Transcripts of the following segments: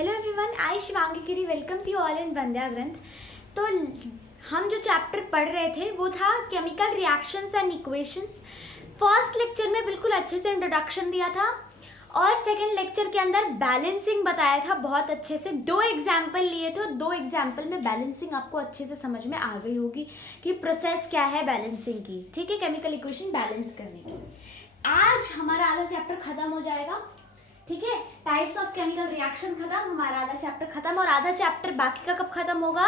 Hello everyone, I Shivangi Giri welcomes you all in Vandya Granth. तो हम जो चैप्टर पढ़ रहे थे वो था chemical reactions and equations. First lecture में बिल्कुल अच्छे से इंट्रोडक्शन दिया था और सेकंड लेक्चर के अंदर बैलेंसिंग बताया था बहुत अच्छे से। 2 एग्जाम्पल लिए थे और 2 एग्जाम्पल में बैलेंसिंग आपको अच्छे से समझ में आ गई होगी कि प्रोसेस क्या है बैलेंसिंग की, ठीक है, केमिकल इक्वेशन बैलेंस करने की। आज हमारा आधा चैप्टर खत्म हो जाएगा, ठीक है। टाइप्स ऑफ केमिकल रिएक्शन खत्म, हमारा आधा चैप्टर खत्म। और आधा चैप्टर बाकी का कब खत्म होगा?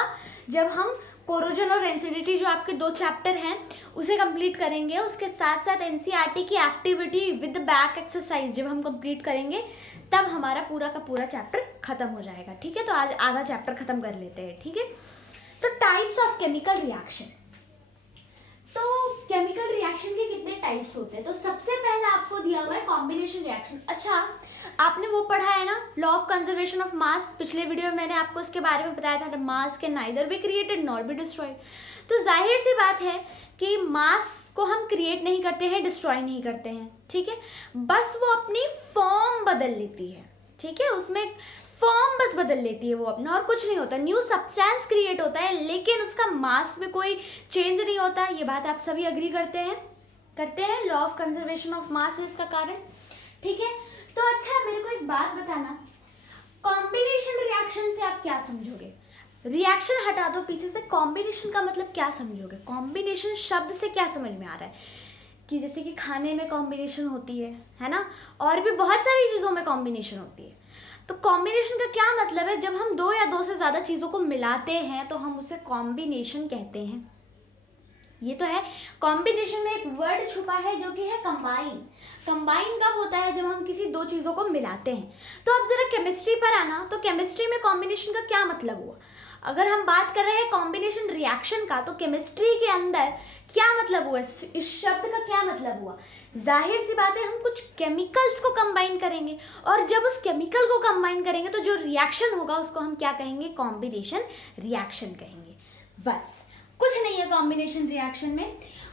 जब हम कोरोजन और रेंसिडिटी जो आपके 2 चैप्टर हैं उसे कंप्लीट करेंगे। उसके साथ साथ एनसीईआरटी की एक्टिविटी विद बैक एक्सरसाइज जब हम कंप्लीट करेंगे तब हमारा पूरा का पूरा चैप्टर खत्म हो जाएगा, ठीक है। तो आज आधा चैप्टर खत्म कर लेते हैं, ठीक है। तो टाइप्स ऑफ केमिकल रिएक्शन, तो केमिकल रिएक्शन के कितने टाइप्स होते हैं? तो सबसे पहला आपको दिया हुआ है कॉम्बिनेशन रिएक्शन। अच्छा, आपने वो पढ़ा है ना, law of conservation of mass. पिछले वीडियो में मैंने आपको उसके बारे में बताया था, मास can neither be created nor be destroyed. तो जाहिर सी बात है कि मास को हम क्रिएट नहीं करते हैं, डिस्ट्रॉय नहीं करते हैं, ठीक है। बस वो अपनी फॉर्म बदल लेती है, ठीक है, उसमें फॉर्म बस बदल लेती है वो अपना, और कुछ नहीं होता। न्यू सब्सटेंस क्रिएट होता है लेकिन उसका मास में कोई चेंज नहीं होता। ये बात आप सभी अग्री करते हैं law of conservation of mass है इसका कारण, ठीक है। तो अच्छा, मेरे को एक बात बताना, कॉम्बिनेशन रिएक्शन से आप क्या समझोगे? रिएक्शन हटा दो पीछे से, कॉम्बिनेशन का मतलब क्या समझोगे? कॉम्बिनेशन शब्द से क्या समझ में आ रहा है? कि जैसे कि खाने में कॉम्बिनेशन होती है ना, और भी बहुत सारी चीजों में कॉम्बिनेशन होती है। तो कॉम्बिनेशन का क्या मतलब है? जब हम 2 या 2 से ज्यादा चीजों को मिलाते हैं तो हम उसे कॉम्बिनेशन कहते हैं। ये तो है। कॉम्बिनेशन में एक वर्ड छुपा है जो कि है कंबाइन। कंबाइन कब होता है? जब हम किसी 2 चीजों को मिलाते हैं। तो अब जरा केमिस्ट्री पर आना, तो केमिस्ट्री में कॉम्बिनेशन का क्या मतलब हुआ? अगर हम बात कर रहे हैं कॉम्बिनेशन रिएक्शन का, तो केमिस्ट्री के अंदर क्या मतलब हुआ, इस शब्द का क्या मतलब हुआ? जाहिर सी बात है, हम कुछ केमिकल्स को कंबाइन करेंगे और जब उस केमिकल को कंबाइन करेंगे तो जो रिएक्शन होगा उसको हम क्या कहेंगे? कॉम्बिनेशन रिएक्शन कहेंगे। बस, कुछ नहीं है कॉम्बिनेशन रिएक्शन में।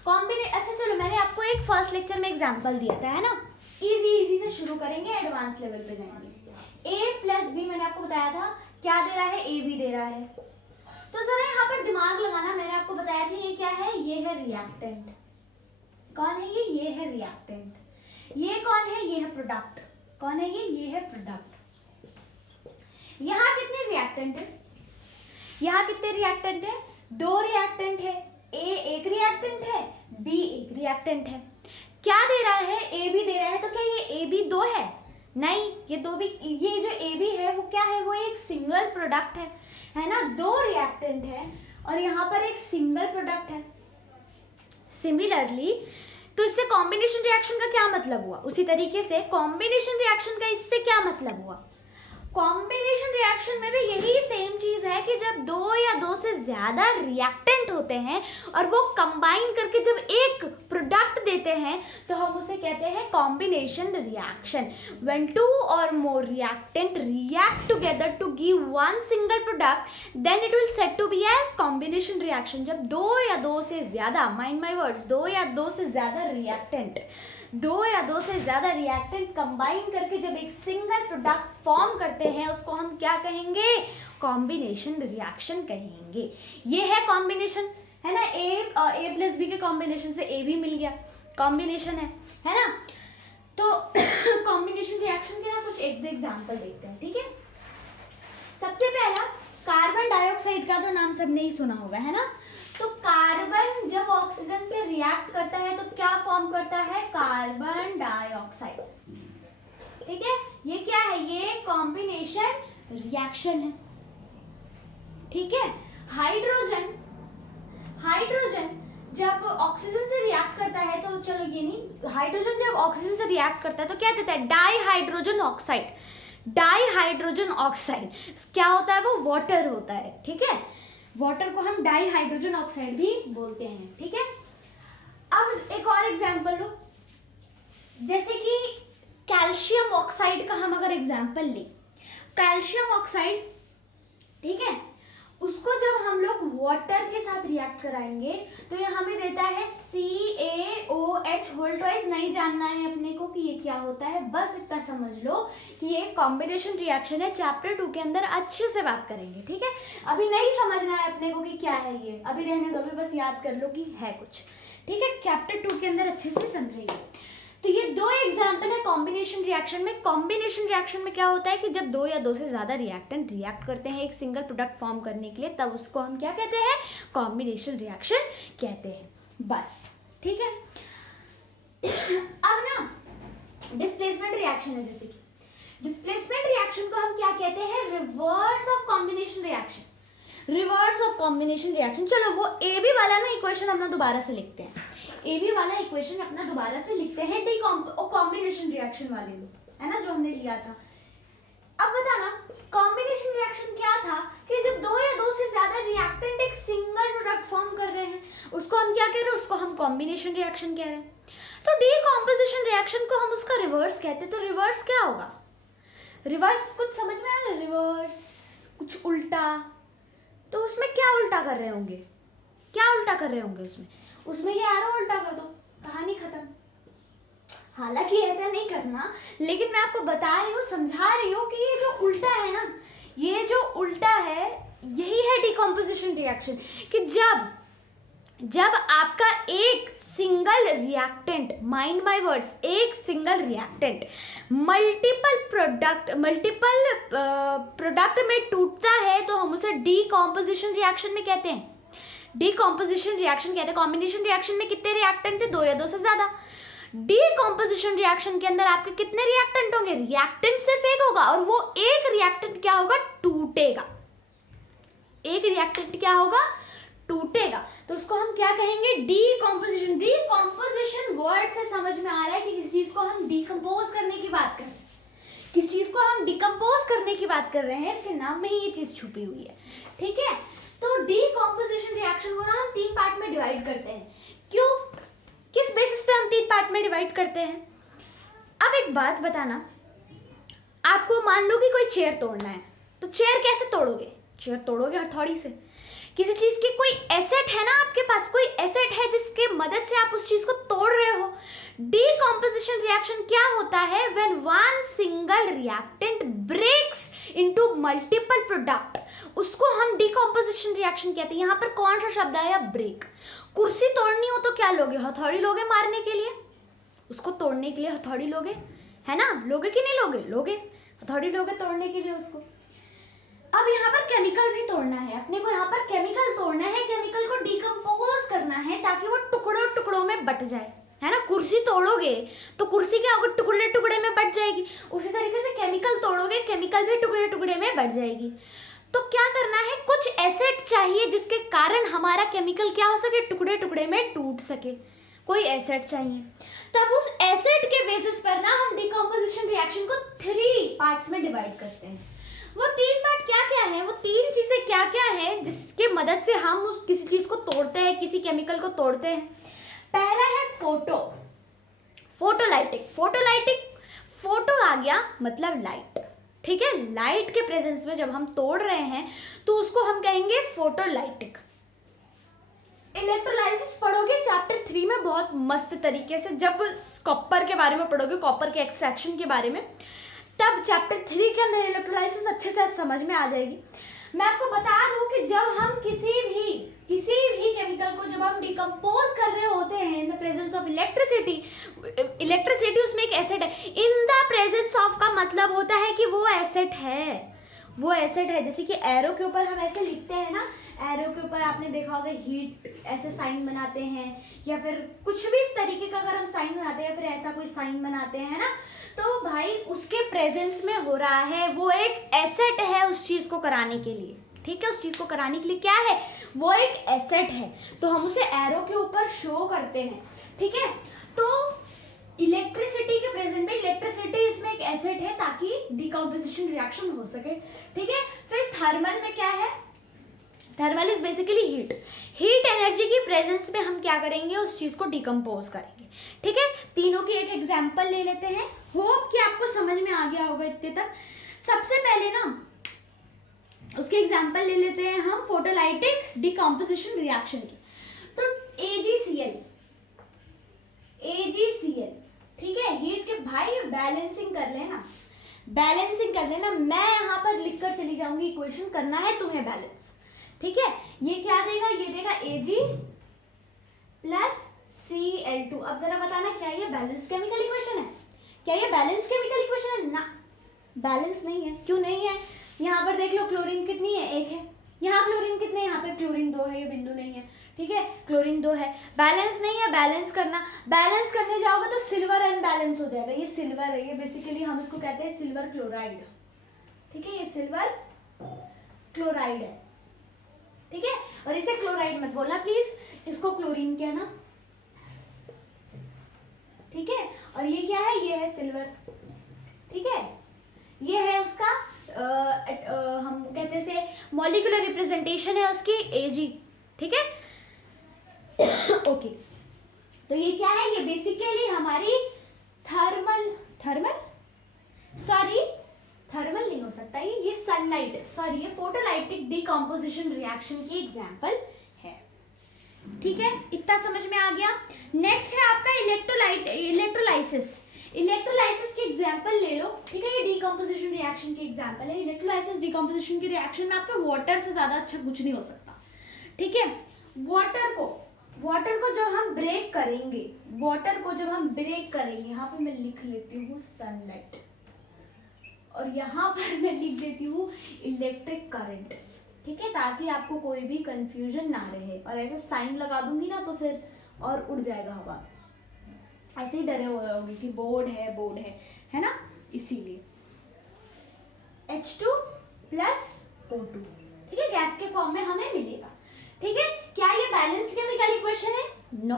अच्छा चलो, मैंने आपको एक फर्स्ट लेक्चर में एग्जांपल दिया था, है ना। इजी से शुरू करेंगे, एडवांस लेवल पे जाएंगे। a प्लस बी मैंने आपको बताया था, क्या दे रहा है? ए बी दे रहा है। तो जरा यहाँ पर दिमाग लगाना, मैंने आपको बताया था ये क्या है? ये है रिएक्टेंट। कौन है ये है रिएक्टेंट। ये कौन है? ये है प्रोडक्ट। कौन है ये है प्रोडक्ट। यहाँ कितने रिएक्टेंट है? यहाँ कितने रिएक्टेंट है? 2 रिएक्टेंट है। ए एक रिएक्टेंट है, बी एक रिएक्टेंट है। क्या दे रहा है? ए बी दे रहा है। तो क्या ये ए बी 2 है? नहीं, ये 2 भी, ये जो ए बी है वो क्या है? वो एक सिंगल प्रोडक्ट है ना। 2 रिएक्टेंट है और यहाँ पर एक सिंगल प्रोडक्ट है। सिमिलरली, तो इससे कॉम्बिनेशन रिएक्शन का क्या मतलब हुआ? उसी तरीके से कॉम्बिनेशन रिएक्शन का इससे क्या मतलब हुआ? कॉम्बिनेशन रिएक्शन में भी यही सेम चीज है कि जब 2 या 2 से ज्यादा रिएक्टेंट होते हैं और वो कंबाइन करके जब एक प्रोडक्ट देते हैं तो हम उसे कहते हैं कॉम्बिनेशन रिएक्शन। व्हेन 2 और more reactant react together to give one single product then it will said to be as combination reaction. जब 2 या 2 से ज्यादा, माइंड माय वर्ड्स, 2 या 2 से ज्यादा रिएक्टेंट, 2 या 2 से ज्यादा रिएक्टेंट कंबाइन करके जब एक सिंगल प्रोडक्ट फॉर्म करते हैं उसको हम क्या कहेंगे? कॉम्बिनेशन रिएक्शन कहेंगे। ये है कॉम्बिनेशन, है ना। ए प्लस बी के कॉम्बिनेशन से ए बी मिल गया, कॉम्बिनेशन है ना। तो कॉम्बिनेशन रिएक्शन के ना कुछ एक दो एग्जांपल देखते हैं, ठीक है। सबसे पहला, कार्बन डाइऑक्साइड का तो नाम सबने ही सुना होगा, है ना। तो कार्बन जब ऑक्सीजन से रिएक्ट करता है तो क्या फॉर्म करता है? कार्बन डाइऑक्साइड, ठीक है। ये क्या है? ये कॉम्बिनेशन रिएक्शन है, ठीक है। हाइड्रोजन जब ऑक्सीजन से रिएक्ट करता है तो चलो ये नहीं, हाइड्रोजन जब ऑक्सीजन से रिएक्ट करता है तो क्या देता है? Dihydrogen oxide. डाईहाइड्रोजन ऑक्साइड क्या होता है? वो वाटर होता है, ठीक है। वाटर को हम डाईहाइड्रोजन ऑक्साइड भी बोलते हैं, ठीक है। अब एक और एग्जांपल लो, जैसे कि कैल्शियम ऑक्साइड का हम अगर एग्जांपल लें, कैल्शियम ऑक्साइड, ठीक है, उसको जब हम लोग वाटर के साथ रिएक्ट कराएंगे तो ये हमें देता है CaOH होल ट्वाइस। नहीं जानना है अपने को कि ये क्या होता है, बस इतना समझ लो कि ये कॉम्बिनेशन रिएक्शन है। चैप्टर 2 के अंदर अच्छे से बात करेंगे, ठीक है। अभी नहीं समझना है अपने को कि क्या है ये, अभी रहने दो, अभी बस याद कर लो कि है कुछ, ठीक है। चैप्टर 2 के अंदर अच्छे से समझेंगे। तो ये दो एग्जाम्पल है कॉम्बिनेशन रिएक्शन में। कॉम्बिनेशन रिएक्शन में क्या होता है कि जब दो या दो से ज्यादा रिएक्टेंट रिएक्ट करते हैं एक सिंगल प्रोडक्ट फॉर्म करने के लिए, तब उसको हम क्या कहते हैं, कॉम्बिनेशन रिएक्शन कहते हैं, बस, ठीक है। अब ना डिस्प्लेसमेंट रिएक्शन है, जैसे कि डिस्प्लेसमेंट रिएक्शन को हम क्या कहते हैं, reverse of combination reaction. Reverse of combination reaction, चलो वो ए बी वाला ना इक्वेशन अपना दोबारा से लिखते हैं। ए बी वाला इक्वेशन अपना दोबारा से लिखते हैं, डी कॉम्बिनेशन रिएक्शन वाले में, है ना, जो हमने लिया था। अब बताना कॉम्बिनेशन रिएक्शन क्या था कि जब दो या दो से ज्यादा रिएक्टेंट एक सिंगल प्रोडक्ट फॉर्म कर रहे हैं, उसको हम क्या कह रहे हैं, उसको हम कॉम्बिनेशन रिएक्शन कह रहे हैं। तो डीकॉम्पोजिशन रिएक्शन को हम उसका रिवर्स कहते हैं। तो रिवर्स क्या होगा, रिवर्स कुछ समझ में आया ना, रिवर्स कुछ उल्टा। तो उसमें क्या उल्टा कर रहे होंगे, क्या उल्टा कर रहे होंगे उसमें ये एरो उल्टा कर दो, कहानी खत्म। हालांकि ऐसा नहीं करना, लेकिन मैं आपको बता रही हूँ, समझा रही हूँ कि ये जो उल्टा है ना, ये जो उल्टा है यही है डीकॉम्पोजिशन रिएक्शन। कि जब आपका एक single reactant, mind my words, एक सिंगल रिएक्टेंट मल्टीपल प्रोडक्ट में टूटता है तो हम उसे डीकॉम्पोजिशन रिएक्शन में कहते हैं, डीकॉम्पोजिशन रिएक्शन कहते हैं। कॉम्बिनेशन रिएक्शन में कितने रिएक्टेंट थे, दो या दो से ज्यादा। डीकॉम्पोजिशन रिएक्शन के अंदर आपके कितने रिएक्टेंट होंगे, रिएक्टेंट सिर्फ एक होगा, और वो एक रिएक्टेंट क्या होगा, टूटेगा। एक रिएक्टेंट क्या होगा, टूटेगा। तो उसको हम क्या कहेंगे, डीकॉम्पोजिशन। डीकॉम्पोजिशन वर्ड से समझ में आ रहा है कि किसी चीज को हम डिकम्पोज करने की बात कर रहे हैं, किसी चीज को हम डिकम्पोज करने की बात कर रहे हैं, इसके नाम में ही ये चीज छुपी हुई है, ठीक है। तो डीकॉम्पोजिशन रिएक्शन को ना हम तीन पार्ट में डिवाइड करते हैं। क्यों, किस बेसिस पे हम तीन पार्ट में डिवाइड करते हैं। अब एक बात बताना, आपको मान लो कि कोई चेयर तोड़ना है, तो चेयर कैसे तोड़ोगे, चेयर तोड़ोगे हथौड़ी से। किसी चीज की कोई एसेट है ना, आपके पास कोई एसेट है जिसके मदद से आप उस चीज को तोड़ रहे हो। डीकॉम्पोजिशन रिएक्शन क्या होता है, when one single reactant breaks into multiple product, उसको हम डीकॉम्पोजिशन रिएक्शन कहते हैं। यहाँ पर कौन सा शब्द आया, ब्रेक। कुर्सी तोड़नी हो तो क्या लोगे, हथौड़ी लोगे मारने के लिए, उसको तोड़ने के लिए हथौड़ी लोगे, है ना, लोगे कि नहीं लोगे, लोगे, हथौड़ी लोगे तोड़ने के लिए उसको। अब यहाँ पर केमिकल भी तोड़ना है अपने को, यहाँ पर केमिकल तोड़ना है, केमिकल को डिकम्पोज करना है ताकि वो टुकड़ों टुकड़ों में बट जाए, है ना। कुर्सी तोड़ोगे तो कुर्सी क्या होगा, टुकड़े टुकड़े में बट जाएगी। उसी तरीके से केमिकल तोड़ोगे, केमिकल भी टुकड़े टुकड़े में बट जाएगी। तो क्या करना है, कुछ एसेट चाहिए जिसके कारण हमारा केमिकल क्या हो सके, टुकड़े टुकड़े में टूट सके, कोई एसेट चाहिए। तब उस एसेट के बेसिस पर ना हम डिकम्पोजिशन रिएक्शन को 3 पार्ट्स में डिवाइड करते हैं। वो 3 पार्ट क्या क्या है, वो 3 चीजें क्या क्या है जिसके मदद से हम उस किसी चीज को तोड़ते हैं, किसी केमिकल को तोड़ते हैं। पहला है फोटोलाइटिक। फोटो आ गया मतलब लाइट, ठीक है। लाइट के प्रेजेंस में जब हम तोड़ रहे हैं तो उसको हम कहेंगे फोटोलाइटिक। इलेक्ट्रोलाइसिस पढ़ोगे चैप्टर 3 में बहुत मस्त तरीके से, जब कॉपर के बारे में पढ़ोगे, कॉपर के एक्सट्रैक्शन के बारे में, तब चैप्टर 3 के अंदर इलेक्ट्रोलाइसिस अच्छे से समझ में आ जाएगी। मैं आपको बता दूं कि जब हम किसी भी केमिकल को जब हम डिकम्पोज कर रहे होते हैं in the presence of electricity उसमें एक एसिड है। इन द प्रेजेंस ऑफ का मतलब होता है कि वो एसिड है, जैसे कि एरो के ऊपर हम ऐसे लिखते हैं ना, एरो के ऊपर आपने देखा होगा हीट ऐसे साइन बनाते हैं, या फिर कुछ भी इस तरीके का अगर हम साइन बनाते हैं या फिर ऐसा कोई साइन बनाते हैं ना, तो भाई उसके प्रेजेंस में हो रहा है, वो एक एसेट है उस चीज को कराने के लिए, ठीक है। उस चीज को कराने के लिए क्या है, वो एक एसेट है, तो हम उसे एरो के ऊपर शो करते हैं, ठीक है। तो इलेक्ट्रिसिटी के प्रेजेंट में इलेक्ट्रिसिटी इसमें एक एसेट है ताकि डिकम्पोजिशन रिएक्शन हो सके, ठीक है। फिर थर्मल में क्या है, thermal is basically heat energy की प्रेजेंस में हम क्या करेंगे, उस चीज को डिकम्पोज करेंगे, ठीक है। तीनों की एक एग्जांपल ले लेते हैं, होप कि आपको समझ में आ गया होगा इतने तक। सबसे पहले ना उसके एग्जांपल ले लेते हैं हम फोटोलाइटिक डिकम्पोजिशन रिएक्शन की। तो AgCl, ठीक है, हीट के भाई बैलेंसिंग कर लेना, बैलेंसिंग कर लेना। मैं यहाँ पर लिख कर चली जाऊंगी, इक्वेशन करना है तुम्हें बैलेंस, ठीक है। ये क्या देगा, ये देगा Ag प्लस Cl2। अब जरा बताना क्या ये बैलेंस केमिकल इक्वेशन है? क्या ये बैलेंस केमिकल इक्वेशन है? ना, बैलेंस नहीं है। क्यों नहीं है? यहाँ पर देख लो, क्लोरीन कितनी है, 1 है। यहाँ क्लोरीन कितने, यहाँ पे क्लोरीन 2 है, ये बिंदु नहीं है, ठीक है, क्लोरीन 2 है, बैलेंस नहीं है। बैलेंस करना, बैलेंस करने जाओगे तो सिल्वर अनबैलेंस हो जाएगा। ये सिल्वर है, ये बेसिकली हम इसको कहते हैं सिल्वर क्लोराइड, ठीक है, ये सिल्वर क्लोराइड है, ठीक है। और इसे क्लोराइड मत बोलना प्लीज, इसको क्लोरीन कहना, ठीक है। और ये क्या है, ये है सिल्वर, ठीक है, ये है उसका हम कहते से मॉलिक्यूलर रिप्रेजेंटेशन है उसकी Ag, ठीक है। ओके, तो ये क्या है, ये बेसिकली हमारी थर्मल नहीं हो सकता, ये सनलाइट, सॉरी, ये फोटोलाइटिक डिकम्पोजिशन रिएक्शन की एग्जांपल है, ठीक है। इतना समझ में आ गया। नेक्स्ट है आपका इलेक्ट्रोलाइसिस। इलेक्ट्रोलाइसिस की एग्जांपल ले लो, ठीक है, ये डिकम्पोजिशन रिएक्शन की एग्जांपल है। इलेक्ट्रोलाइसिस डिकम्पोजिशन की रिएक्शन में आपका वाटर से ज्यादा अच्छा कुछ नहीं हो सकता, ठीक है। वाटर को जब हम ब्रेक करेंगे, यहाँ पे मैं लिख लेती हूँ सनलाइट, और यहाँ पर मैं लिख देती हूँ इलेक्ट्रिक करंट, ठीक है, ताकि आपको कोई भी कंफ्यूजन ना रहे। और ऐसा साइन लगा दूंगी ना तो फिर और उड़ जाएगा हवा, ऐसे ही डरे हुए होगी कि बोर्ड है ना, इसीलिए H2 प्लस O2, ठीक है, गैस के फॉर्म में हमें मिलेगा, ठीक है। क्या ये बैलेंस्ड केमिकल इक्वेशन है? No.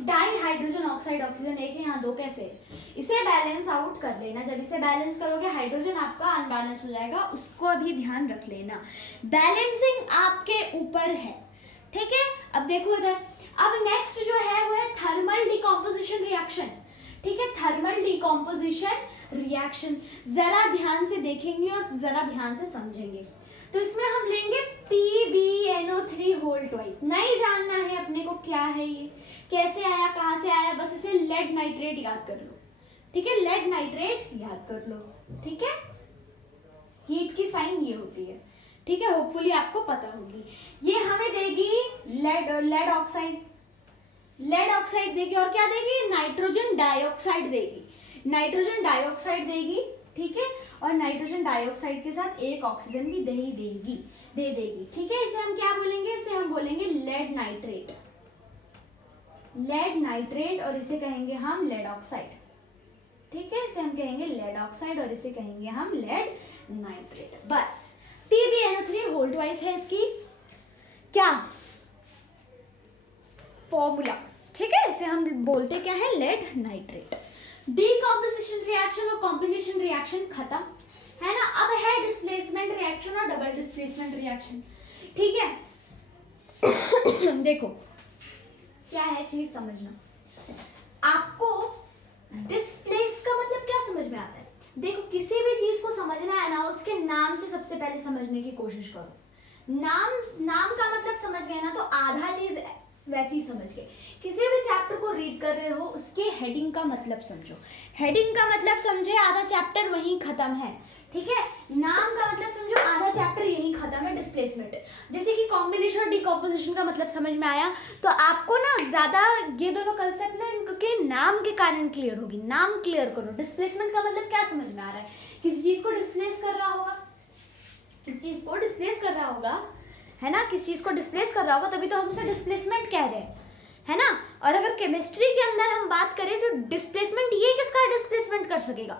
Di hydrogen oxide, oxygen 1 है, यहाँ 2 कैसे है? इसे बैलेंस आउट कर लेना। जब इसे बैलेंस करोगे हाइड्रोजन आपका अनबैलेंस हो जाएगा, उसको भी ध्यान रख लेना। बैलेंसिंग आपके ऊपर है, ठीक है। अब देखो इधर, अब नेक्स्ट जो है वो है थर्मल डिकम्पोजिशन रिएक्शन, ठीक है, थर्मल डिकम्पोजिशन रिएक्शन। जरा ध्यान से देखेंगे और जरा ध्यान से समझेंगे। तो इसमें हम लेंगे PbNO3 होल ट्वाइस। नहीं जानना है अपने को क्या है ये, कैसे आया, कहाँ से आया, बस इसे लेड नाइट्रेट याद कर लो, ठीक है, लेड नाइट्रेट याद कर लो, ठीक है। हीट की साइन ये होती है, ठीक है, होपफुली आपको पता होगी। ये हमें देगी लेड ऑक्साइड देगी, और क्या देगी, नाइट्रोजन डाइऑक्साइड देगी, ठीक है। और नाइट्रोजन डाइऑक्साइड के साथ एक ऑक्सीजन भी दे देगी, ठीक है। इसे हम क्या बोलेंगे, इसे हम बोलेंगे लेड नाइट्रेट, और इसे कहेंगे हम लेड ऑक्साइड, ठीक है, इसे हम कहेंगे लेड ऑक्साइड और इसे कहेंगे हम लेड नाइट्रेट। बस PbNO3 होल ट्वाइस है इसकी क्या फॉर्मूला, ठीक है। इसे हम बोलते क्या है, लेड नाइट्रेट। डीकम्पोजिशन रिएक्शन और कॉम्बिनेशन रिएक्शन खत्म है ना। अब है डिस्प्लेसमेंट रिएक्शन और डबल डिस्प्लेसमेंट रिएक्शन, ठीक है। देखो क्या है चीज समझना, आपको डिस्प्लेस का मतलब क्या समझ में आता है। देखो किसी भी चीज को समझना है ना, उसके नाम से सबसे पहले समझने की कोशिश करो। नाम का मतलब समझ गए ना तो आधा चीज वैसे ही समझ गए। किसी भी चैप्टर को रीड कर रहे हो उसके हेडिंग का मतलब समझो, हेडिंग का मतलब समझे आधा चैप्टर वहीं खत्म है, ठीक है। नाम का मतलब समझो आधा चैप्टर यहीं खत्म है, डिस्प्लेसमेंट। जैसे कि कॉम्बिनेशन और डिकम्पोजिशन का मतलब समझ में आया तो आपको ना ज्यादा ये दोनों कंसेप्ट ना इनके नाम के कारण क्लियर होगी। नाम क्लियर करो। डिस्प्लेसमेंट का मतलब क्या समझ में आ रहा है, किसी चीज को डिस्प्लेस कर रहा होगा, है ना, किस चीज को डिस्प्लेस कर रहा होगा, तभी तो हम उसे डिस्प्लेसमेंट कह रहे हैं, है ना। और अगर केमिस्ट्री के अंदर हम बात करें तो डिस्प्लेसमेंट, ये किसका डिस्प्लेसमेंट कर सकेगा,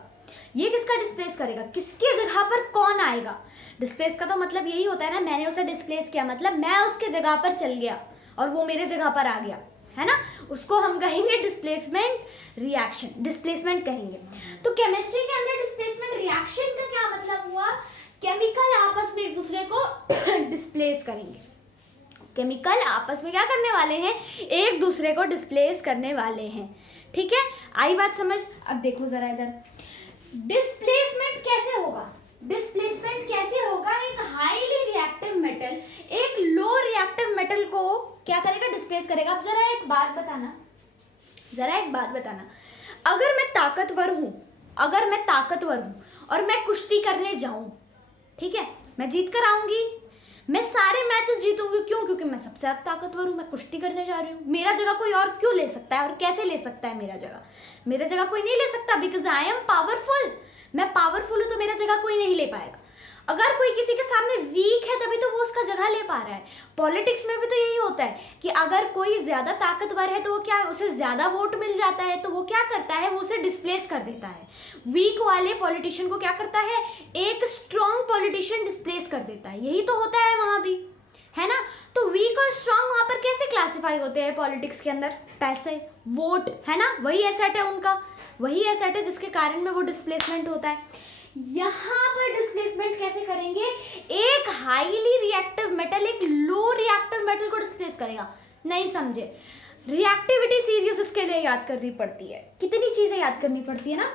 ये किसका डिस्प्लेस करेगा, किसके जगह पर कौन आएगा। डिस्प्लेस का तो मतलब यही होता है ना, मैंने उसे डिस्प्लेस किया मतलब मैं उसके जगह पर चल गया और वो मेरे जगह पर आ गया, है ना, उसको हम कहेंगे डिस्प्लेसमेंट रिएक्शन, डिस्प्लेसमेंट कहेंगे। तो केमिस्ट्री के अंदर डिस्प्लेसमेंट रिएक्शन का क्या मतलब हुआ, केमिकल आपस में एक दूसरे को डिस्प्लेस करेंगे। केमिकल आपस में क्या करने वाले हैं, एक दूसरे को डिस्प्लेस करने वाले हैं, ठीक है। आई बात समझ। अब देखो जरा इधर, डिस्प्लेसमेंट कैसे होगा, डिस्प्लेस करेगा। अब जरा एक बात बताना, अगर मैं ताकतवर हूँ और मैं कुश्ती करने जाऊं, ठीक है, मैं जीत कर आऊंगी, मैं सारे मैचेस जीतूंगी। क्यों? क्योंकि मैं सबसे ज्यादा ताकतवर हूँ, मैं कुश्ती करने जा रही हूँ। मेरा जगह कोई और क्यों ले सकता है और कैसे ले सकता है? मेरा जगह कोई नहीं ले सकता, बिकॉज आई एम पावरफुल। मैं पावरफुल हूँ तो मेरा जगह कोई नहीं ले पाएगा। अगर कोई किसी के सामने वीक है तभी तो वो उसका जगह ले पा रहा है। पॉलिटिक्स में भी तो यही होता है कि अगर कोई ज्यादा ताकतवर है तो वो क्या, उसे ज्यादा वोट मिल जाता है तो वो क्या करता है, वो उसे डिस्प्लेस कर देता है। वीक वाले पॉलिटिशियन को क्या करता है, एक स्ट्रॉन्ग पॉलिटिशियन डिस्प्लेस कर देता है। यही तो होता है वहां भी, है ना। तो वीक और स्ट्रॉन्ग वहां पर कैसे क्लासिफाई होते हैं पॉलिटिक्स के अंदर? पैसे, वोट, है ना, वही एसेट है उनका, वही एसेट है जिसके कारण में वो डिस्प्लेसमेंट होता है। यहां पर डिस्प्लेसमेंट कैसे करेंगे? एक हाईली रिएक्टिव मेटल एक लो रिएक्टिव मेटल को डिस्प्लेस करेगा। नहीं समझे? रिएक्टिविटी सीरीज इसके लिए याद करनी पड़ती है। कितनी चीजें याद करनी पड़ती है ना।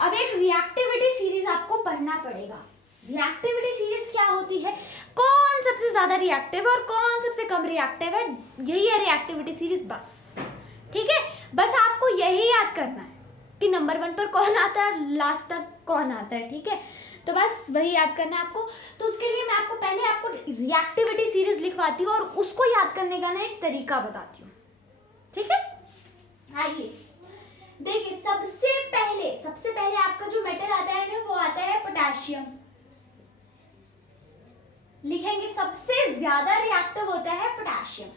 अब एक रिएक्टिविटी सीरीज आपको पढ़ना पड़ेगा। रिएक्टिविटी सीरीज क्या होती है? कौन सबसे ज्यादा रिएक्टिव और कौन सबसे कम रिएक्टिव है, यही है रिएक्टिविटी सीरीज, बस। ठीक है, बस आपको यही याद करना है कि नंबर 1 पर कौन आता है, लास्ट तक कौन आता है। ठीक है, तो बस वही याद करना है आपको। तो उसके लिए मैं आपको पहले रिएक्टिविटी सीरीज लिखवाती हूँ और उसको याद करने का ना एक तरीका बताती हूँ। ठीक है, आइए देखिए, सबसे पहले आपका जो मेटल आता है ना, वो आता है पोटेशियम। लिखेंगे सबसे ज्यादा रिएक्टिव होता है पोटेशियम।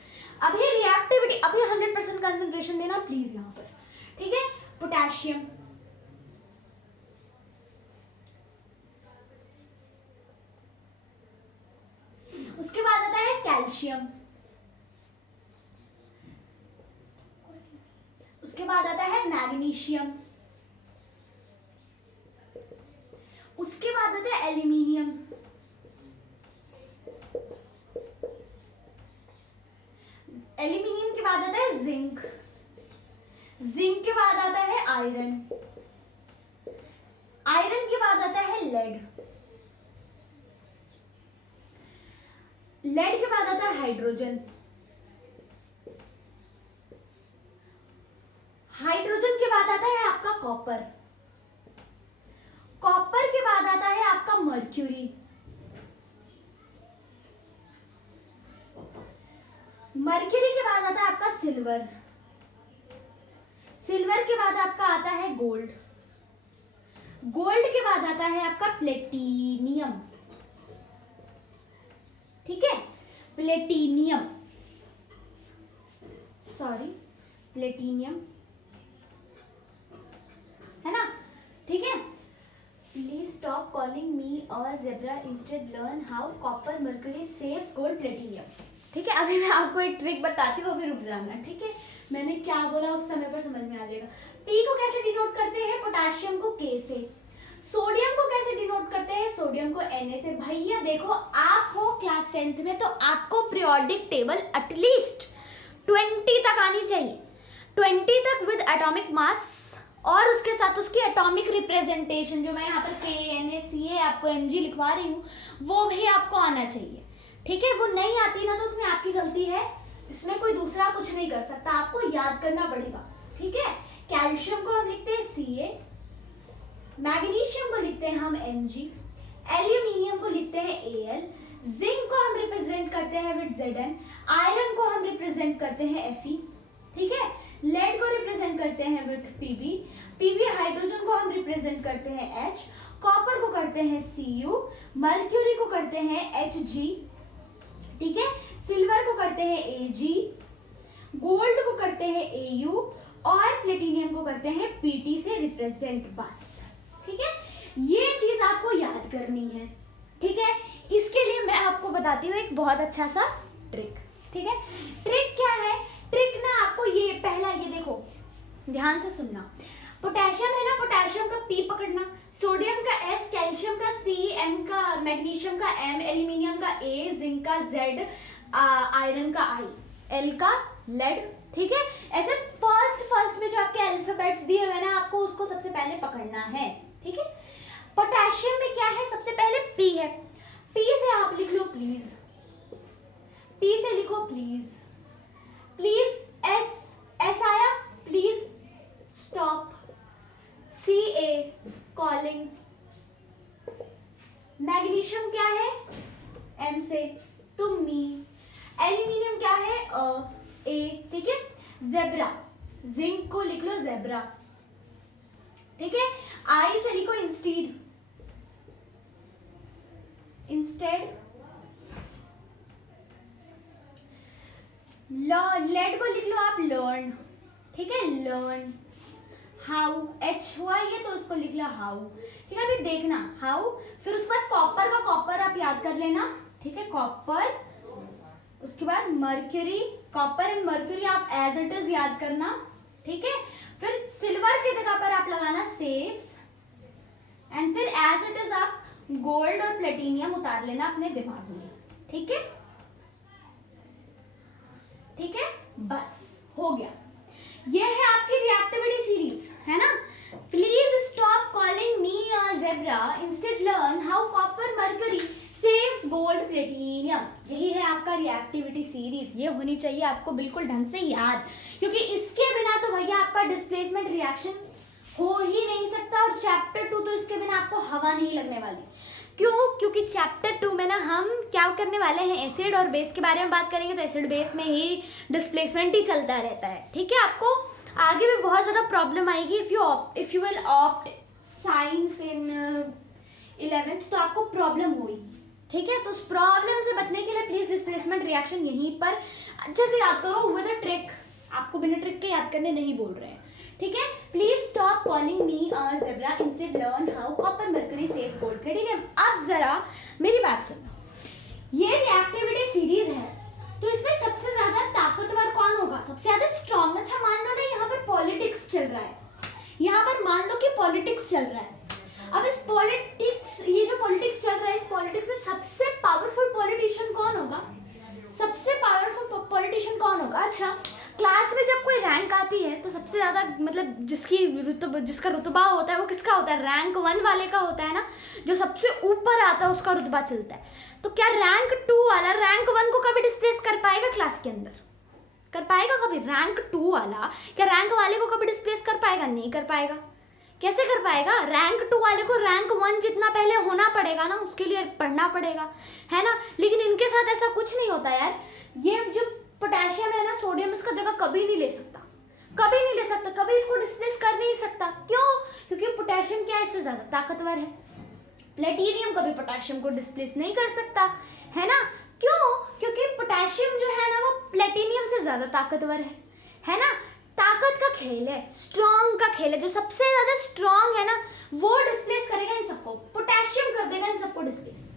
अभी रिएक्टिविटी, अभी 100% कंसंट्रेशन देना प्लीज यहाँ पर। ठीक है, पोटेशियम, उसके बाद आता है कैल्शियम, उसके बाद आता है मैग्नीशियम, उसके बाद आता है एल्यूमिनियम, एल्यूमिनियम के बाद आता है जिंक, जिंक के बाद आता है आयरन, आयरन के बाद आता है लेड, लेड के बाद आता है हाइड्रोजन, हाइड्रोजन के बाद आता है आपका कॉपर, कॉपर के बाद आता है आपका मर्क्यूरी, मर्क्यूरी के बाद आता है आपका सिल्वर, सिल्वर के बाद आपका आता है गोल्ड, गोल्ड के बाद आता है आपका प्लेटिनियम। ठीक है, प्लेटिनियम, सॉरी प्लेटिनियम, है ना। ठीक है, प्लीज स्टॉप कॉलिंग मी और zebra, instead learn how copper mercury saves gold platinum. ठीक है, अभी मैं आपको एक ट्रिक बताती हूँ, अभी रुक जाना। ठीक है, मैंने क्या बोला उस समय पर समझ में आ जाएगा। पी को कैसे डिनोट करते हैं? पोटेशियम को के से। सोडियम को कैसे डिनोट करते हैं? सोडियम को Na से। भैया देखो, आप हो क्लास 10th में तो आपको पीरियोडिक टेबल एटलीस्ट 20 तक आनी चाहिए, 20 तक विद एटॉमिक मास और उसके साथ उसकी एटॉमिक रिप्रेजेंटेशन, जो मैं यहाँ पर KNaCa आपको Mg लिखवा रही हूँ, वो भी आपको आना चाहिए। ठीक है, वो नहीं आती ना तो उसमें आपकी गलती है, इसमें कोई दूसरा कुछ नहीं कर सकता, आपको याद करना पड़ेगा। ठीक है, कैल्शियम को हम लिखते हैं Ca, मैग्नीशियम को लिखते हैं हम Mg, एल्यूमिनियम को लिखते हैं Al, जिंक को हम रिप्रेजेंट करते हैं विद Zn, आयरन को हम रिप्रेजेंट करते हैं Fe। ठीक है, लेड को रिप्रेजेंट करते हैं विद Pb, हाइड्रोजन को हम रिप्रेजेंट करते हैं H, कॉपर को करते हैं Cu, मर्क्यूरी को करते हैं Hg, ठीक है, सिल्वर को करते हैं Ag, गोल्ड को करते हैं Au और प्लेटिनियम को करते हैं Pt से रिप्रेजेंट, बस। ठीक है, ये चीज आपको याद करनी है। ठीक है, इसके लिए मैं आपको बताती हूँ एक बहुत अच्छा सा ट्रिक। ठीक है, ट्रिक क्या है? ट्रिक ना आपको ये पहला, ये देखो ध्यान से सुनना। पोटेशियम है ना, पोटेशियम का P पकड़ना, सोडियम का S, कैल्शियम का C, M का, मैग्नीशियम का M, एल्यूमिनियम का A, जिंक का Z, आयरन का I, L का लेड। ठीक है, ऐसे फर्स्ट में जो आपके अल्फाबेट्स दिए हुए ना, आपको उसको सबसे पहले पकड़ना है। ठीक है, पोटेशियम में क्या है? सबसे पहले P है, P से आप लिख लो प्लीज, P से लिखो प्लीज, प्लीज एस आया, please stop, Ca calling, magnesium क्या है M से, तुम मी, एल्यूमिनियम क्या है A, ठीक है। जेब्रा, जिंक को लिख लो जेब्रा, ठीक है। आई से लिखो इंस्टीड, इंस्टेड। लेड को लिख लो आप लर्न, ठीक है, लर्न। हाउ, एच हुआ ये तो उसको लिख लो हाउ, ठीक है। अभी देखना हाउ, फिर उसके बाद कॉपर का कॉपर आप याद कर लेना, ठीक है, कॉपर। उसके बाद मर्क्यूरी, कॉपर एंड मर्क्यूरी आप एज इट इज याद करना, ठीक है। फिर सिल्वर की जगह पर आप लगाना सेव्स, एंड फिर एज इट इज आप गोल्ड और प्लेटिनियम उतार लेना अपने दिमाग में, ठीक है, ठीक है। बस हो गया, ये है आपकी रिएक्टिविटी सीरीज, है ना। Please stop calling me zebra, instead learn how copper mercury saves gold platinum. यही है आपका रिएक्टिविटी सीरीज, ये होनी चाहिए आपको बिल्कुल ढंग से याद, क्योंकि इसके बिना तो भैया आपका डिस्प्लेसमेंट रिएक्शन हो ही नहीं सकता। और चैप्टर 2 तो इसके बिना आपको हवा नहीं लगने वाली। क्यों? क्योंकि चैप्टर 2 में ना हम क्या करने वाले हैं, एसिड और बेस के बारे में बात करेंगे। तो एसिड बेस में ही डिस्प्लेसमेंट ही चलता रहता है, ठीक है। आपको आगे भी बहुत ज्यादा प्रॉब्लम आएगी if you will opt science in 11th, तो आपको प्रॉब्लम होगी, ठीक है। तो उस प्रॉब्लम से बचने के लिए प्लीज डिस्प्लेसमेंट रिएक्शन यहीं पर अच्छे से याद करो विद अ ट्रिक। आपको बिना ट्रिक के याद करने नहीं बोल रहे हैं, ठीक है। Please stop calling me zebra, instead learn how copper mercury saves gold platinum. अब जरा मेरी बात सुनो, ये रिएक्टिविटी सीरीज है तो इसमें सबसे ज्यादा ताकतवर कौन होगा, सबसे ज्यादा स्ट्रॉन्ग। अच्छा मान लो ना यहाँ पर पॉलिटिक्स चल रहा है, यहाँ पर मान लो कि पॉलिटिक्स चल रहा है। अब इस पॉलिटिक्स, ये जो पॉलिटिक्स चल रहा है, इस पॉलिटिक्स में सबसे पावरफुल पॉलिटिशियन कौन होगा, सबसे पावरफुल पॉलिटिशियन कौन होगा। अच्छा क्लास में जब कोई रैंक आती है तो सबसे ज्यादा मतलब जिसका रुतबा होता है वो किसका होता है, रैंक 1 वाले का होता है ना, जो सबसे ऊपर आता है उसका रुतबा चलता है। तो क्या रैंक 2 वाला रैंक 1 को कभी डिस्प्लेस कर पाएगा क्लास के अंदर, कर पाएगा कभी? रैंक 2 वाला क्या रैंक वाले को कभी डिस्प्लेस कर पाएगा? नहीं कर पाएगा। कैसे कर पाएगा? रैंक 2 वाले को रैंक 1 जितना पहले होना पड़ेगा ना, उसके लिए पढ़ना पड़ेगा, है ना। लेकिन इनके साथ ऐसा कुछ नहीं होता यार। ये जो पोटेशियम है ना, सोडियम इसका जगह कभी नहीं ले सकता, कभी नहीं ले सकता, कभी इसको डिस्प्लेस कर नहीं सकता। क्यों? क्योंकि पोटेशियम क्या है, इससे ज्यादा ताकतवर है। प्लेटिनियम कभी पोटेशियम को डिस्प्लेस नहीं कर सकता, है ना। क्यों? क्योंकि पोटेशियम जो है ना वो प्लेटिनियम से ज्यादा ताकतवर है ना। ताकत का खेल है, स्ट्रॉन्ग का खेल है। जो सबसे ज्यादा स्ट्रॉन्ग है ना वो डिस्प्लेस करेगा इन सबको, पोटेशियम कर देगा इन सबको डिस्प्लेस।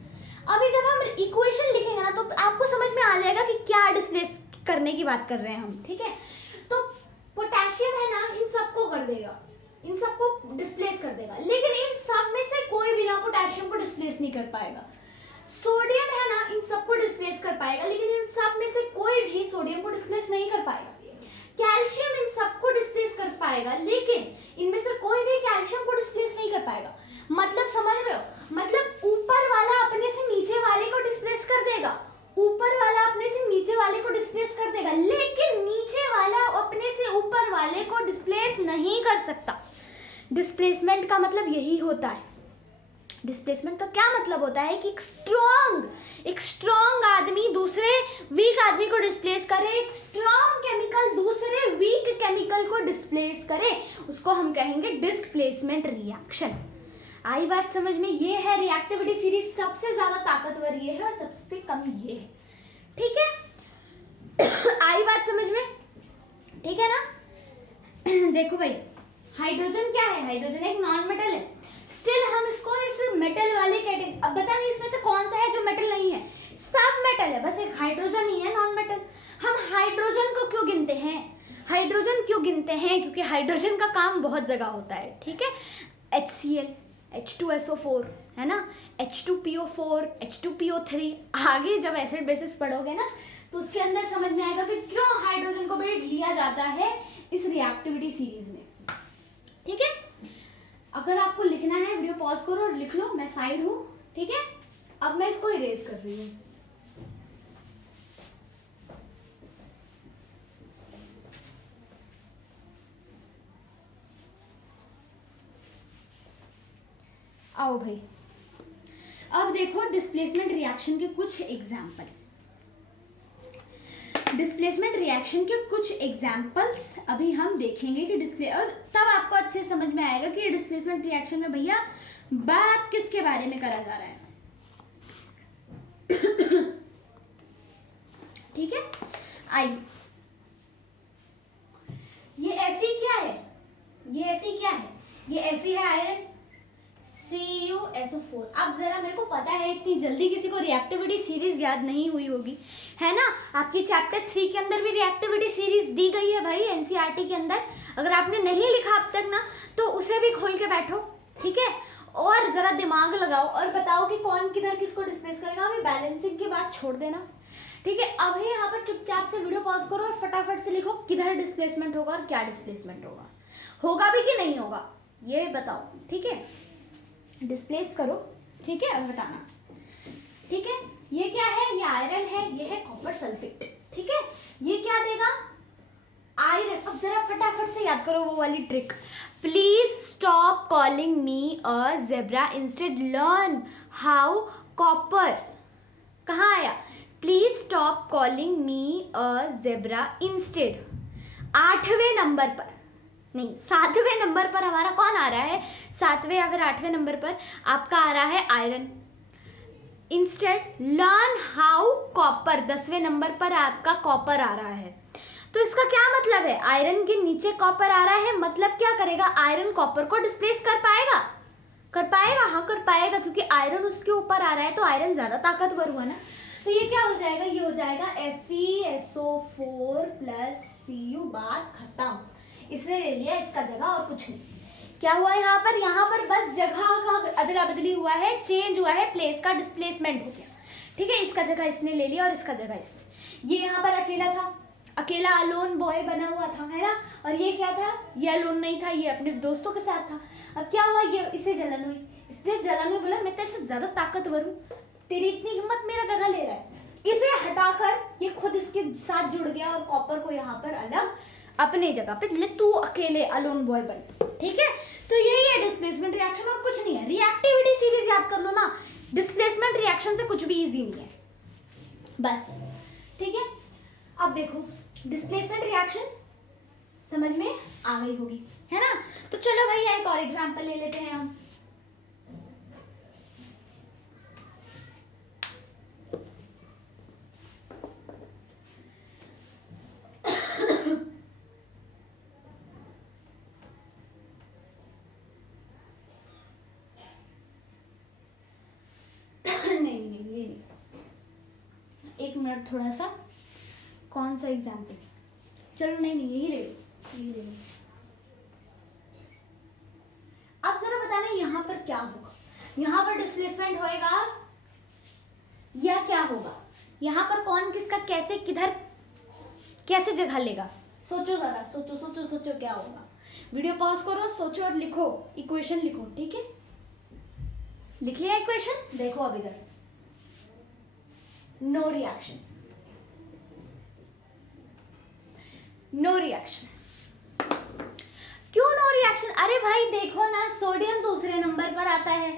अभी जब हम इक्वेशन लिखेंगे ना तो आपको समझ में आ जाएगा कि क्या डिस्प्लेस करने की बात कर रहे हैं हम, ठीक है। तो पोटेशियम है ना इन सबको कर देगा, इन सबको डिस्प्लेस कर देगा, लेकिन इन सब में से कोई भी ना पोटेशियम को डिस्प्लेस नहीं कर पाएगा। सोडियम है ना इन सबको डिस्प्लेस कर पाएगा, लेकिन इन सब में से कोई भी सोडियम को डिस्प्लेस नहीं कर पाएगा। कैल्शियम इन सबको डिस्प्लेस कर पाएगा, लेकिन इनमें से कोई भी कैल्शियम को डिस्प्लेस नहीं कर पाएगा। मतलब समझ रहे हो? मतलब ऊपर वाला अपने से नीचे वाले को डिस्प्लेस कर देगा, ऊपर वाला अपने से नीचे वाले को डिस्प्लेस कर देगा, लेकिन नीचे वाला अपने से ऊपर वाले को डिस्प्लेस नहीं कर सकता। डिस्प्लेसमेंट का मतलब यही होता है। डिस्प्लेसमेंट का क्या मतलब होता है कि एक स्ट्रॉन्ग आदमी दूसरे वीक आदमी को डिस्प्लेस करे, एक स्ट्रॉन्ग केमिकल दूसरे वीक केमिकल को डिस्प्लेस करे, उसको हम कहेंगे डिस्प्लेसमेंट रिएक्शन। आई बात समझ में? ये है रिएक्टिविटी सीरीज, सबसे ज्यादा ताकतवर ये है और सबसे कम ये है, ठीक है। आई बात समझ में? ठीक है ना। देखो भाई, हाइड्रोजन क्या है? हाइड्रोजन एक नॉन मेटल है। स्टिल हम इसको इस मेटल वाले कैटेगरी, अब बता नहीं इसमें से कौन सा है जो मेटल नहीं है, सब मेटल है, बस एक हाइड्रोजन ही है नॉन मेटल। हम हाइड्रोजन को क्यों गिनते हैं? हाइड्रोजन क्यों गिनते हैं? क्योंकि हाइड्रोजन का काम बहुत जगह होता है, ठीक है। HCl, H2SO4, है ना, H2PO4, H2PO3। आगे जब एसिड बेसिस पढ़ोगे ना तो उसके अंदर समझ में आएगा कि क्यों हाइड्रोजन को भी लिया जाता है इस रिएक्टिविटी सीरीज में, ठीक है। अगर आपको लिखना है वीडियो पॉज करो और लिख लो, मैं साइड हूँ, ठीक है। अब मैं इसको इरेज कर रही हूँ। आओ भाई, अब देखो डिस्प्लेसमेंट रिएक्शन के कुछ एग्जाम्पल। डिस्प्लेसमेंट रिएक्शन के कुछ एग्जाम्पल्स अभी हम देखेंगे कि डिस्प्ले, और तब आपको अच्छे समझ में आएगा कि डिस्प्लेसमेंट रिएक्शन में भैया बात किसके बारे में करा जा रहा है। ठीक है, आइए, ये Fe क्या है, ये Fe क्या है, ये Fe है आयरन, CuSO4। अब जरा मेरे को पता है इतनी जल्दी किसी को रिएक्टिविटी सीरीज याद नहीं हुई होगी, है ना। आपकी चैप्टर 3 के अंदर भी रिएक्टिविटी सीरीज दी गई है भाई एनसीईआरटी के अंदर। अगर आपने नहीं लिखा अब तक ना तो उसे भी खोल के बैठो, ठीक है, और जरा दिमाग लगाओ और बताओ कि कौन किधर किसको डिस्प्लेस करेगा। अभी बैलेंसिंग की बात छोड़ देना, ठीक है। अभी यहाँ पर चुपचाप से वीडियो पॉज करो और फटाफट से लिखो किधर डिस्प्लेसमेंट होगा और क्या डिस्प्लेसमेंट होगा, होगा भी कि नहीं होगा ये बताओ, ठीक है। डिस्प्लेस करो, ठीक है, अब बताना, ठीक है। ये क्या है, ये आयरन है, ये है कॉपर सल्फेट, ठीक है। ये क्या देगा, आयरन। अब जरा फटाफट से याद करो वो वाली trick, please stop calling me a zebra instead learn how copper. कहाँ आया, please stop calling me a zebra instead. 8वें नंबर पर नहीं, 7वें नंबर पर हमारा कौन आ रहा है, 7वें या फिर 8वें नंबर पर आपका आ रहा है iron. Instead learn how copper, 10वें नंबर पर आपका कॉपर आ रहा है। तो इसका क्या मतलब है, आयरन के नीचे कॉपर आ रहा है, मतलब क्या करेगा, आयरन कॉपर को डिस्प्लेस कर पाएगा, कर पाएगा, हाँ कर पाएगा, क्योंकि आयरन उसके ऊपर आ रहा है तो आयरन ज्यादा ताकतवर हुआ ना। तो ये क्या हो जाएगा, ये हो जाएगा FeSO4 + Cu, बात खत्म। इसने ले लिया इसका जगह और कुछ नहीं। क्या हुआ यहाँ पर बस जगह का अदला बदली हुआ है, चेंज हुआ है, प्लेस का डिस्प्लेसमेंट हो गया, ठीक है। इसका जगह इसने ले लिया और इसका जगह इसने। ये यहाँ पर अकेला था, अकेला अलोन बॉय बना हुआ था, है ना। और ये क्या था, ये अलोन नहीं था, ये अपने दोस्तों के साथ था। अब क्या हुआ, ये इसे जलन हुई, इसने जलन हुई, बोला मैं तेरे से ज्यादा ताकतवर हूँ, तेरी इतनी हिम्मत मेरा जगह ले रहा है। इसे हटाकर ये खुद इसके साथ जुड़ गया और कॉपर को यहाँ पर अलग अपने जगह पे ले, तू अकेले अलोन बॉय बन, ठीक है। तो यही है डिस्प्लेसमेंट रिएक्शन और कुछ नहीं है। रिएक्टिविटी सीरीज याद कर लो ना, डिस्प्लेसमेंट रिएक्शन से कुछ भी इजी नहीं है बस, ठीक है। अब देखो डिस्प्लेसमेंट रिएक्शन समझ में आ गई होगी, है ना। तो चलो भैया एक और एग्जांपल ले लेते हैं हम। एक मिनट, थोड़ा सा, कौन सा एग्जाम्पल, चलो नहीं यही ले लो, यही ले लो। अब जरा बताना यहाँ पर क्या होगा, यहाँ पर डिस्प्लेसमेंट होएगा या क्या होगा, यहाँ पर कौन किसका कैसे किधर कैसे जगह लेगा, सोचो जरा, सोचो सोचो सोचो क्या होगा। वीडियो पॉज करो, सोचो और लिखो, इक्वेशन लिखो, ठीक है। लिख लिया इक्वेशन, देखो अब इधर नो रिएक्शन, नो रिएक्शन। क्यों नो रिएक्शन, अरे भाई देखो ना, सोडियम दूसरे नंबर पर आता है,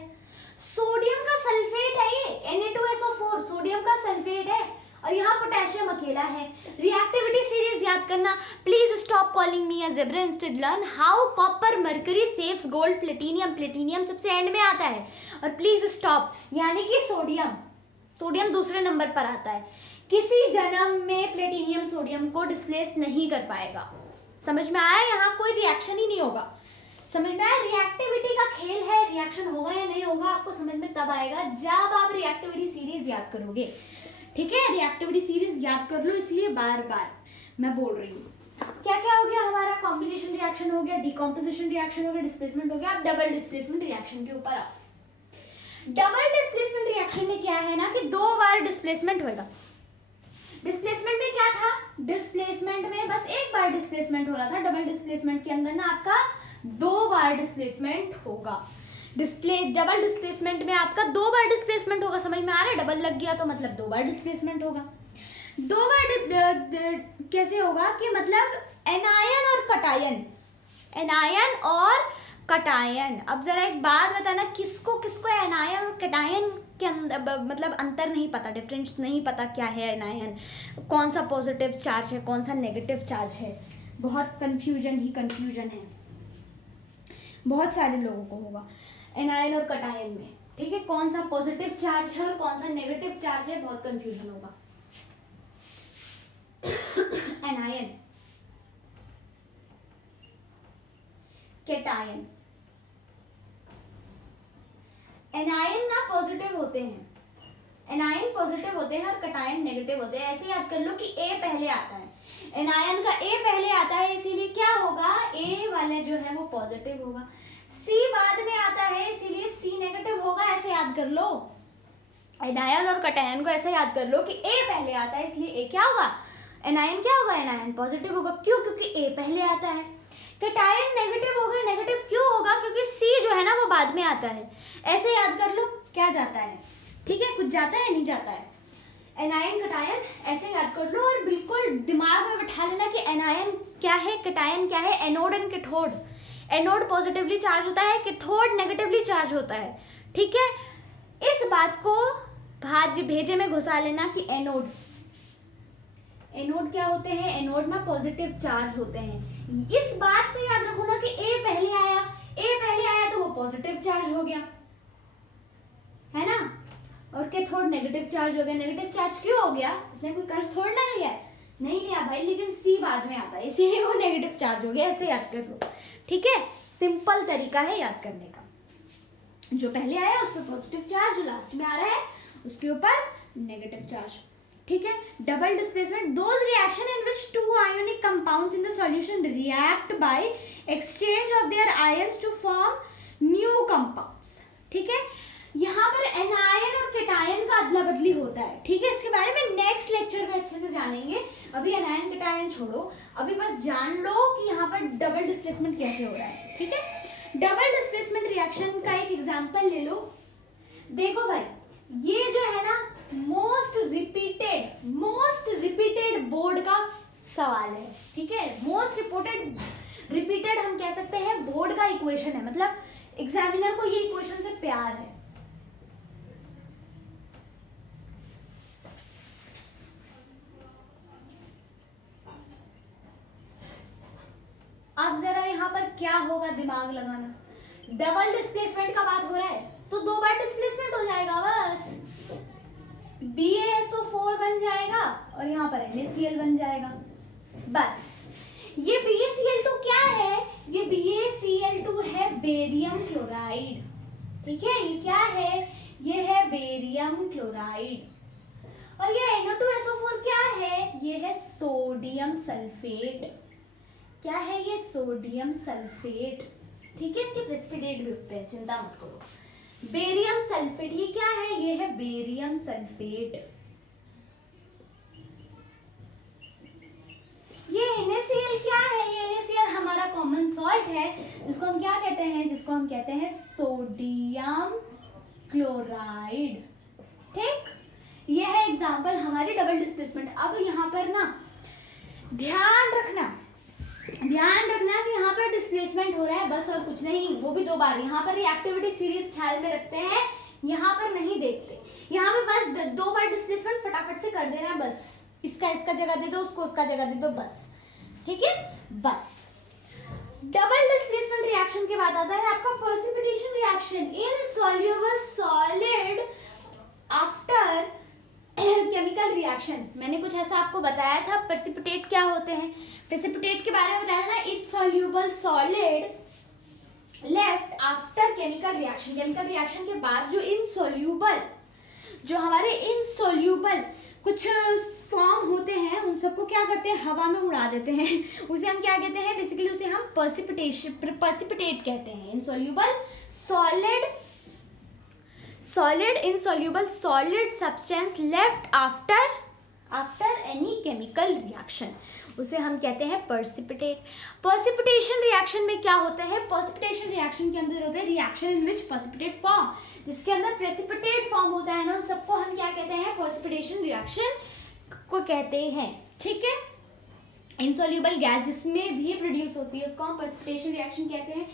सोडियम का सल्फेट है ये, Na2SO4 सोडियम का सल्फेट है, और यहाँ पोटेशियम अकेला है। रिएक्टिविटी सीरीज याद करना, please stop calling me a zebra instead learn how copper mercury saves gold platinum, platinum सबसे एंड में आता है, और प्लीज स्टॉप यानी कि सोडियम, सोडियम दूसरे नंबर पर आता है। किसी जन्म में प्लेटिनियम सोडियम को डिस्प्लेस नहीं कर पाएगा, समझ में आया, यहाँ कोई रिएक्शन ही नहीं होगा, समझ में आया। रिएक्टिविटी का खेल है, रिएक्शन होगा या नहीं होगा आपको समझ में तब आएगा जब आप रिएक्टिविटी सीरीज याद करोगे, ठीक है। रिएक्टिविटी सीरीज याद कर लो, इसलिए बार बार मैं बोल रही हूँ। क्या क्या हो गया हमारा, कॉम्बिनेशन रिएक्शन हो गया, डिकॉम्पोजिशन रिएक्शन हो गया, डिस्प्लेसमेंट हो गया। अब डबल डिस्प्लेसमेंट रिएक्शन के ऊपर आओ। डबल डिस्प्लेसमेंट रिएक्शन में क्या है ना कि 2 बार डिस्प्लेसमेंट होगा। डिस्प्लेसमेंट में क्या था, डिस्प्लेसमेंट में बस 1 बार डिस्प्लेसमेंट हो रहा था, डबल डिस्प्लेसमेंट के अंदर ना आपका 2 बार डिस्प्लेसमेंट होगा। डबल डिस्प्लेसमेंट में आपका 2 बार डिस्प्लेसमेंट होगा, समझ में आ रहा है, डबल लग गया तो मतलब 2 बार डिस्प्लेसमेंट होगा। 2 बार कैसे होगा कि मतलब एनायन और कटायन, एनायन और कटायन। अब जरा एक बात बताना, किसको किसको एनायन और कटायन के अंदर मतलब अंतर नहीं पता, डिफरेंस नहीं पता क्या है एनायन, कौन सा पॉजिटिव चार्ज है कौन सा नेगेटिव चार्ज है। बहुत कंफ्यूजन ही कंफ्यूजन है, बहुत सारे लोगों को होगा एनायन और कटायन में, ठीक है। कौन सा पॉजिटिव चार्ज है और कौन सा नेगेटिव चार्ज है, बहुत कंफ्यूजन होगा। Anion, cation. एनायन ना पॉजिटिव होते हैं, एनायन पॉजिटिव होते हैं और कटायन नेगेटिव होते हैं। ऐसे याद कर लो कि ए पहले आता है, एनायन का ए पहले आता है, इसीलिए क्या होगा, ए वाला जो है वो पॉजिटिव होगा। सी बाद में आता है इसीलिए सी नेगेटिव होगा, ऐसे याद कर लो। एनायन और कटायन को ऐसे याद कर लो कि ए पहले आता है इसलिए ए क्या होगा, एनायन क्या होगा, एनायन पॉजिटिव होगा। क्यों, क्योंकि ए पहले आता है। कैटायन नेगेटिव होगा, नेगेटिव क्यों होगा, क्योंकि सी जो है ना वो बाद में आता है। ऐसे याद कर लो क्या जाता है, ठीक है, कुछ जाता है नहीं जाता है। एनायन कटायन ऐसे याद कर लो और बिल्कुल दिमाग में बिठा लेना कि एनायन क्या है, कैटायन क्या है। Anode and cathode, anode positively charge होता है, कैथोड नेगेटिवली चार्ज होता है, ठीक है। इस बात को भाज्य भेजे में घुसा लेना कि एनोड, एनोड क्या होते हैं, एनोड में पॉजिटिव चार्ज होते हैं। इस बात से याद रखो ना कि ए पहले आया, ए पहले आया तो वो पॉजिटिव चार्ज हो गया, है ना, और कैथोड नेगेटिव चार्ज हो गया। नेगेटिव चार्ज क्यों हो गया, इसने कोई कर्ज थोड़ा ना लिया है, नहीं लिया भाई, लेकिन सी बाद में आता है इसीलिए वो नेगेटिव चार्ज हो गया। ऐसे याद कर लो, ठीक है, सिंपल तरीका है याद करने का। जो पहले आया उस पर पॉजिटिव चार्ज, जो लास्ट में आ रहा है उसके ऊपर नेगेटिव चार्ज, ठीक है। Double displacement, those reaction in which two ionic compounds in the solution react by exchange of their ions to form new compounds, ठीक है। यहाँ पर एनायन और कैटायन का अदला बदली होता है, ठीक है। इसके बारे में नेक्स्ट लेक्चर में अच्छे से जानेंगे, अभी एनायन कैटायन छोड़ो, अभी बस जान लो कि यहाँ पर डबल डिस्प्लेसमेंट कैसे हो रहा है, ठीक है। डबल डिस्प्लेसमेंट रिएक्शन का एक एग्जांपल ले लो। देखो भाई, ये जो है ना मोस्ट रिपीटेड बोर्ड का सवाल है, ठीक है। मोस्ट रिपीटेड हम कह सकते हैं बोर्ड का इक्वेशन है, मतलब एग्जामिनर को ये इक्वेशन से प्यार है। अब जरा यहाँ पर क्या होगा, दिमाग लगाना। डबल डिस्प्लेसमेंट का बात हो रहा है तो दो बार डिस्प्लेसमेंट हो जाएगा, बस BaSO4 बन जाएगा और यहाँ पर NaCl बन जाएगा, बस। ये BaCl2 क्या है, ये BaCl2 है बेरियम क्लोराइड, ठीक है। ये क्या है, ये है बेरियम क्लोराइड। और ये NO2SO4 क्या है, ये है सोडियम सल्फेट। क्या है ये, सोडियम सल्फेट, ठीक है। इसके प्रेसिपिटेट भी होते हैं, चिंता मत करो। बेरियम सल्फेट, ये क्या है, ये है बेरियम सल्फेट। ये NaCl क्या है, ये NaCl हमारा कॉमन सॉल्ट है, जिसको हम क्या कहते हैं, जिसको हम कहते हैं सोडियम क्लोराइड, ठीक। ये है एग्जांपल हमारी डबल डिस्प्लेसमेंट। अब यहाँ पर ना ध्यान रखना कि यहाँ पर डिस्प्लेसमेंट हो रहा है, बस और कुछ नहीं, वो भी दो बार। यहाँ पर रिएक्टिविटी सीरीज ख्याल में रखते हैं, यहाँ पर नहीं देखते। यहाँ पे बस दो बार डिस्प्लेसमेंट फटाफट से कर देना है, बस इसका जगह दे दो, उसको उसका जगह दे दो, बस, ठीक है, बस। डबल डिस्प्लेसमेंट रिएक्शन के बाद आता है आपका precipitation reaction in soluble solid after chemical reaction. मैंने कुछ ऐसा आपको बताया था, प्रेसिपिटेट क्या होते हैं, प्रेसिपिटेट के बारे में बताया ना, insoluble solid left after chemical reaction. Chemical reaction के बाद जो इनसॉल्युबल, जो हमारे इनसॉल्युबल कुछ फॉर्म होते हैं, उन सबको क्या करते हैं, हवा में उड़ा देते हैं। उसे हम क्या कहते हैं, बेसिकली उसे हम प्रेसिपिटेट कहते हैं। Insoluble solid insoluble solid substance left after any chemical reaction, उसे हम कहते हैं precipitate। precipitation reaction में क्या होता है, precipitation reaction के अंदर होता है reaction in which precipitate form, जिसके अंदर precipitate form होता है ना, सबको हम क्या कहते हैं, precipitation reaction को कहते हैं, ठीक है। insoluble गैस जिसमें भी प्रोड्यूस होती है उसको हम precipitation reaction कहते हैं।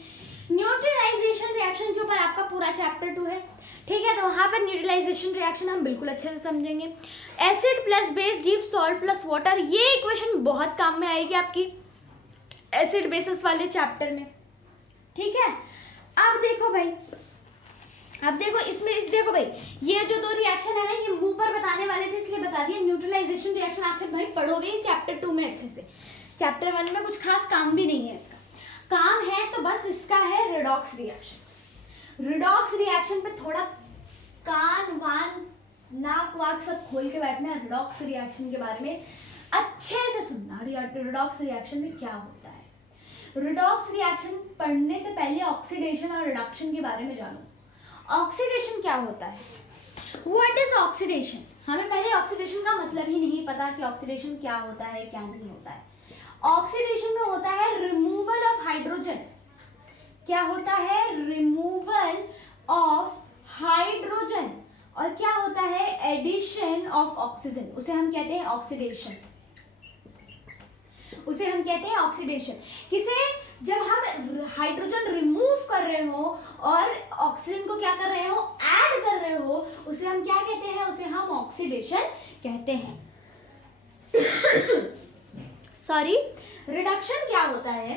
न्यूट्रलाइजेशन रिएक्शन के ऊपर आपका पूरा चैप्टर 2 है, ठीक है। तो वहाँ पर न्यूट्रलाइजेशन रिएक्शन हम बिल्कुल अच्छे से समझेंगे। Acid plus base give salt plus water, ये इक्वेशन बहुत काम में आएगी आपकी एसिड बेसिस वाले चैप्टर में, ठीक है। अब देखो भाई, अब देखो इसमें देखो भाई, ये जो दो रिएक्शन है ना, ये मुंह पर बताने वाले थे इसलिए बता दिया। न्यूट्रलाइजेशन रिएक्शन आखिर भाई पढ़ोगे ही चैप्टर 2 में अच्छे से। चैप्टर 1 में कुछ खास काम भी नहीं है, इसका काम है तो बस इसका है रिडॉक्स रिएक्शन। रिडॉक्स रिएक्शन पे थोड़ा कान वान नाक वाक सब खोल के बैठना, रिडॉक्स रिएक्शन के बारे में अच्छे से सुनना। रिडॉक्स रिएक्शन में क्या होता है, रिडॉक्स रिएक्शन पढ़ने से पहले ऑक्सीडेशन और रिडक्शन के बारे में जानो। ऑक्सीडेशन क्या होता है, व्हाट इज ऑक्सीडेशन। हमें पहले ऑक्सीडेशन का मतलब ही नहीं पता कि ऑक्सीडेशन क्या होता है क्या नहीं होता है। ऑक्सीडेशन में होता है रिमूवल ऑफ हाइड्रोजन। क्या होता है, रिमूवल ऑफ हाइड्रोजन। और क्या होता है, एडिशन ऑफ ऑक्सीजन। उसे हम कहते हैं ऑक्सीडेशन, उसे हम कहते हैं ऑक्सीडेशन। किसे, जब हम हाइड्रोजन रिमूव कर रहे हो और ऑक्सीजन को क्या कर रहे हो, ऐड कर रहे हो, उसे हम क्या कहते हैं, उसे हम ऑक्सीडेशन कहते हैं। सॉरी, रिडक्शन क्या होता है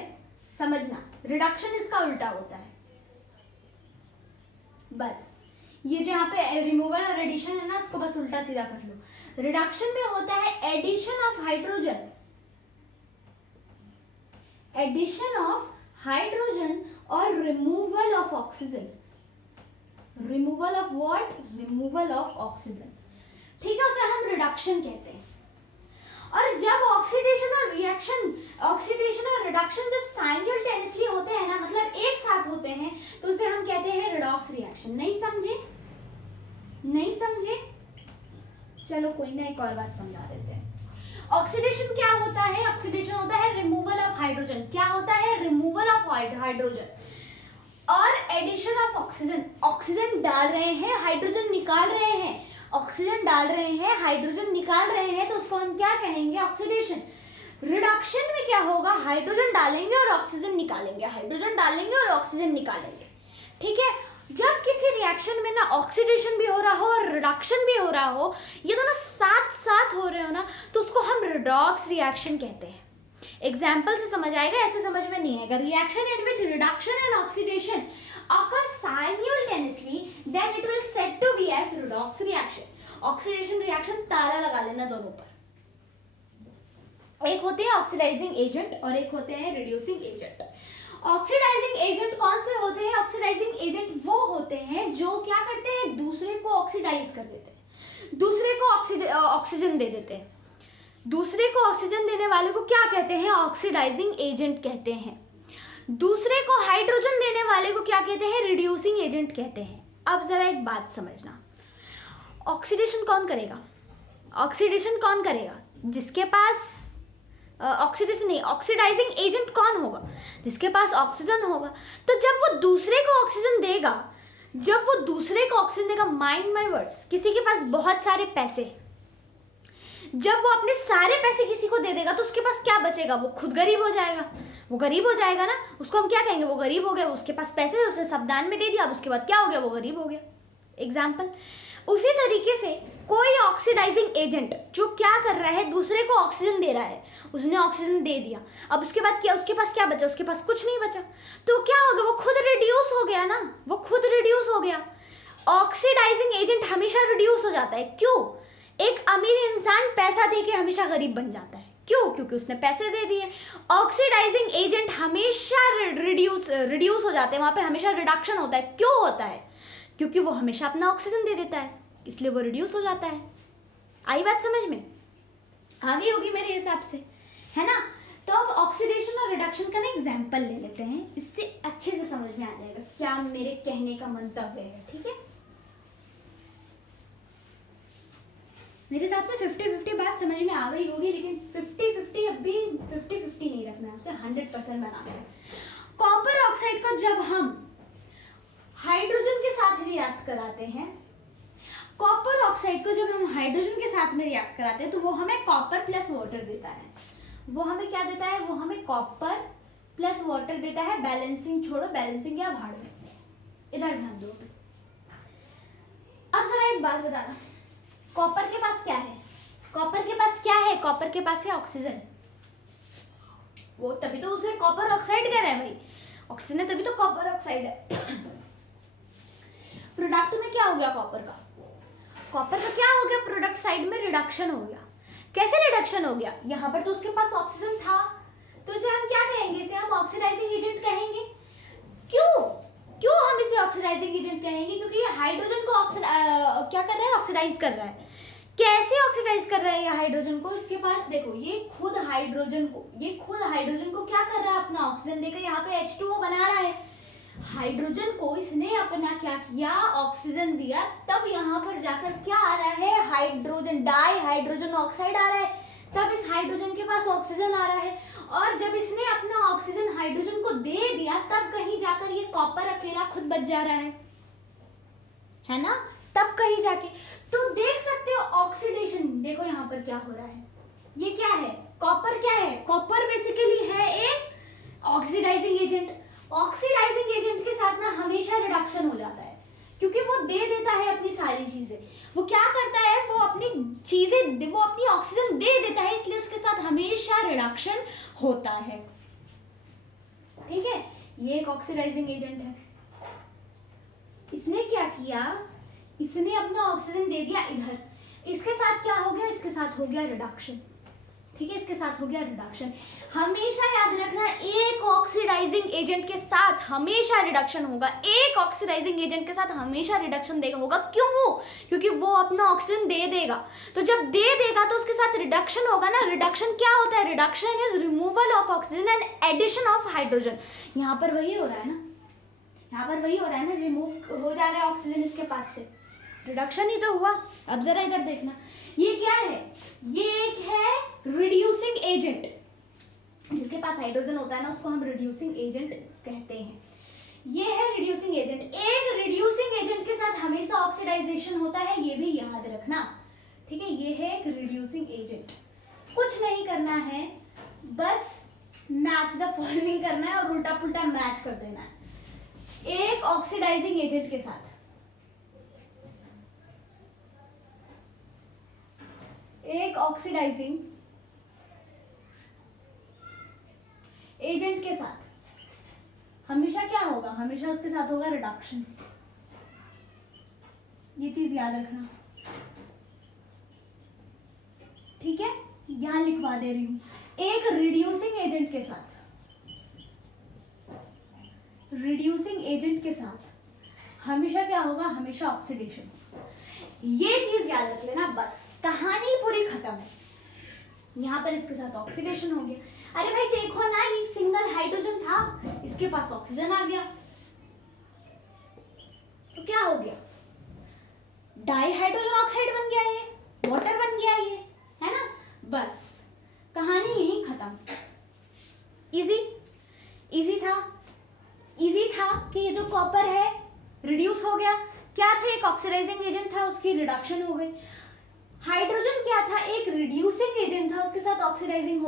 समझना, रिडक्शन इसका उल्टा होता है। बस ये जो यहाँ पे रिमूवल और एडिशन है ना, उसको बस उल्टा सीधा कर लो। रिडक्शन में होता है addition of hydrogen, addition of hydrogen और removal of oxygen. Removal of what, removal of oxygen, ठीक है, उसे हम रिडक्शन कहते हैं। और जब ऑक्सीडेशन और रिएक्शन, ऑक्सीडेशन और रिडक्शन जब साइमल्टेनियसली होते हैं ना, मतलब एक साथ होते हैं, तो उसे हम कहते हैं रिडॉक्स रिएक्शन। नहीं समझे, नहीं समझे, चलो कोई ना, एक और बात समझा देते हैं। ऑक्सीडेशन क्या होता है, ऑक्सीडेशन होता है रिमूवल ऑफ हाइड्रोजन। क्या होता है, रिमूवल ऑफ हाइड्रोजन और एडिशन ऑफ ऑक्सीजन। ऑक्सीजन डाल रहे हैं, हाइड्रोजन निकाल रहे हैं, ऑक्सीजन डाल रहे हैं, हाइड्रोजन निकाल रहे हैं, तो उसको हम क्या कहेंगे, ऑक्सीडेशन। रिडक्शन में क्या होगा, हाइड्रोजन डालेंगे और ऑक्सीजन निकालेंगे, हाइड्रोजन डालेंगे और ऑक्सीजन निकालेंगे, ठीक है। जब किसी रिएक्शन में ना ऑक्सीडेशन भी हो रहा हो और रिडक्शन भी हो रहा हो, ये दोनों साथ साथ हो रहे हो ना, तो उसको हम रिडॉक्स रिएक्शन कहते हैं। एग्जाम्पल से समझ आएगा, ऐसे समझ में नहीं आएगा। Reaction in which reduction and oxidation occur simultaneously, then it will said to be as redox reaction. Oxidation reaction ताला लगा लेना दोनों पर। एक होते हैं ऑक्सीडाइजिंग एजेंट और एक होते हैं रिड्यूसिंग एजेंट। ऑक्सीडाइजिंग एजेंट कौन से होते हैं, ऑक्सीडाइजिंग एजेंट वो होते हैं जो क्या करते हैं, दूसरे को ऑक्सीडाइज कर देते हैं, दूसरे को ऑक्सीजन दे देते हैं। दूसरे को ऑक्सीजन देने वाले को क्या कहते हैं, ऑक्सीडाइजिंग एजेंट कहते हैं। दूसरे को हाइड्रोजन देने वाले को क्या कहते हैं, रिड्यूसिंग एजेंट कहते हैं। अब जरा एक बात समझना, ऑक्सीडेशन कौन करेगा, ऑक्सीडेशन कौन करेगा, जिसके पास ऑक्सीडेशन नहीं, ऑक्सीडाइजिंग एजेंट कौन होगा, जिसके पास ऑक्सीजन होगा। तो जब वो दूसरे को ऑक्सीजन देगा, जब वो दूसरे को ऑक्सीजन देगा, माइंड माय वर्ड्स, किसी के पास बहुत सारे पैसे, जब वो अपने सारे पैसे किसी को दे देगा तो उसके पास क्या बचेगा, वो खुद गरीब हो जाएगा। वो गरीब हो जाएगा ना, उसको हम क्या कहेंगे, वो गरीब हो गया, उसके पास पैसे है, उसने सब दान में दे दिया, अब उसके बाद क्या हो गया, वो गरीब हो गया। एग्जाम्पल। उसी तरीके से कोई ऑक्सीडाइजिंग एजेंट जो क्या कर रहा है, दूसरे को ऑक्सीजन दे रहा है, उसने ऑक्सीजन दे दिया, अब उसके बाद क्या, उसके पास क्या बचा, उसके पास कुछ नहीं बचा, तो क्या हो गया, वो खुद रिड्यूस हो गया ना, वो खुद रिड्यूस हो गया। ऑक्सीडाइजिंग एजेंट हमेशा रिड्यूस हो जाता है, क्यों, एक अमीर इंसान पैसा देके हमेशा गरीब बन जाता है, क्यों, क्योंकि उसने पैसे दे दिए। ऑक्सीडाइजिंग एजेंट हमेशा रिड्यूस हो जाते हैं, वहां पे हमेशा रिडक्शन होता है। क्यों होता है, क्योंकि वो हमेशा अपना ऑक्सीजन दे देता है, इसलिए वो रिड्यूस हो जाता है। आई बात समझ में, आ गई होगी मेरे हिसाब से, है ना। तो अब ऑक्सीडेशन और रिडक्शन का ना एग्जाम्पल ले लेते हैं, इससे अच्छे से समझ में आ जाएगा क्या मेरे कहने का मंतव्य है, ठीक है। मेरे हिसाब से 50-50 बात समझ में आ गई होगी, लेकिन 50-50 अब भी 50-50 नहीं रखना है, उसे 100% बनाना है। कॉपर ऑक्साइड को जब हम हाइड्रोजन के साथ रिएक्ट कराते हैं, कॉपर ऑक्साइड को जब हम हाइड्रोजन के साथ में रिएक्ट कराते हैं, तो वो हमें कॉपर प्लस वाटर देता है। वो हमें क्या देता है, वो हमें कॉपर प्लस वाटर देता है, बैलेंसिंग छोड़ो, बैलेंसिंग या भाड़ में, इधर ध्यान दो। अब जरा एक बात बता रहा, कॉपर के पास क्या है? कॉपर के पास क्या है? कॉपर के पास है ऑक्सीजन। वो तभी तो उसे कॉपर ऑक्साइड कह रहे हैं भाई, ऑक्सीजन है तभी तो कॉपर ऑक्साइड है। प्रोडक्ट में क्या हो गया कॉपर का? कॉपर का क्या हो गया? प्रोडक्ट साइड में रिडक्शन हो गया। कैसे रिडक्शन हो गया? यहाँ पर तो उसके पास ऑक्सीजन था, तो इसे हम क्या कहेंगे? इसे हम ऑक्सीडाइजिंग एजेंट कहेंगे। क्यों क्यों हम इसे ऑक्सीडाइजिंग एजेंट कहेंगे? क्योंकि ये हाइड्रोजन को क्या कर रहा है? ऑक्सीडाइज कर रहा है। कैसे ऑक्सीडाइज कर रहा है ये हाइड्रोजन को? इसके पास देखो, ये खुद हाइड्रोजन को क्या कर रहा है? अपना ऑक्सीजन देकर यहाँ पे H2O बना रहा है। हाइड्रोजन को इसने अपना क्या किया? ऑक्सीजन दिया, तब यहाँ पर जाकर क्या आ रहा है? हाइड्रोजन, डाई हाइड्रोजन ऑक्साइड आ रहा है, तब इस हाइड्रोजन के पास ऑक्सीजन आ रहा है। और जब इसने अपना ऑक्सीजन हाइड्रोजन को दे दिया, तब कहीं जाकर ये कॉपर अकेला खुद बच जा रहा है ना? तब कहीं जाके तो देख सकते हो ऑक्सीडेशन। देखो यहाँ पर क्या हो रहा है, ये क्या है? कॉपर क्या है? कॉपर बेसिकली है एक ऑक्सीडाइजिंग एजेंट। ऑक्सीडाइजिंग एजेंट के साथ ना हमेशा रिडक्शन हो जाता है, क्योंकि वो दे देता है अपनी सारी चीजें। वो क्या करता है? वो अपनी चीजें, वो अपनी ऑक्सीजन दे देता है, इसलिए उसके साथ हमेशा रिडक्शन होता है। ठीक है, ये एक ऑक्सीडाइजिंग एजेंट है। इसने क्या किया? इसने अपना ऑक्सीजन दे दिया इधर, इसके साथ क्या हो गया? इसके साथ हो गया रिडक्शन। ठीक है, इसके साथ हो गया रिडक्शन। हमेशा याद रखना, एक ऑक्सीडाइजिंग एजेंट के साथ हमेशा रिडक्शन होगा, एक ऑक्सीडाइजिंग एजेंट के साथ हमेशा रिडक्शन देगा होगा। क्यों? क्योंकि वो अपना ऑक्सीजन दे देगा, तो जब दे देगा तो उसके साथ रिडक्शन होगा ना। रिडक्शन क्या होता है? Reduction is removal of oxygen and addition of hydrogen. यहाँ पर वही हो रहा है ना, यहाँ पर वही हो रहा है ना, रिमूव हो जा रहा है ऑक्सीजन इसके पास से, रिडक्शन ही तो हुआ। अब जरा इधर देखना, ये क्या है? ये एक है रिड्यूसिंग एजेंट। जिसके पास हाइड्रोजन होता है ना, उसको हम रिड्यूसिंग एजेंट कहते हैं। ये है रिड्यूसिंग एजेंट। एक रिड्यूसिंग एजेंट के साथ हमेशा ऑक्सीडाइजेशन होता है, ये भी याद रखना। ठीक है, ये है एक रिड्यूसिंग एजेंट। कुछ नहीं करना है, बस मैच द फॉलोइंग करना है और उल्टा पुल्टा मैच कर देना है। एक ऑक्सीडाइजिंग एजेंट के साथ, एक ऑक्सीडाइजिंग एजेंट के साथ हमेशा क्या होगा? हमेशा उसके साथ होगा रिडक्शन। ये चीज याद रखना। ठीक है, यहां लिखवा दे रही हूं। एक रिड्यूसिंग एजेंट के साथ, रिड्यूसिंग एजेंट के साथ हमेशा क्या होगा? हमेशा ऑक्सीडेशन। ये चीज याद रख लेना, बस कहानी पूरी खत्म है। यहाँ पर इसके साथ ऑक्सीडेशन हो गया। अरे भाई देखो ना, ये सिंगल हाइड्रोजन था, इसके पास ऑक्सीजन आ गया, तो क्या हो गया? डाई हाइड्रोजन ऑक्साइड बन गया, ये वाटर बन गया, ये है ना। बस कहानी यही खत्म। इजी इजी था, इजी था कि ये जो कॉपर है रिड्यूस हो गया। क्या था? एक ऑक्सीडाइजिंग एजेंट था, उसकी रिडक्शन हो गई। हाइड्रोजन क्या था? एक रिड्यूसिंग एजेंट था, उसके साथ ऑक्सीडाइजिंग हो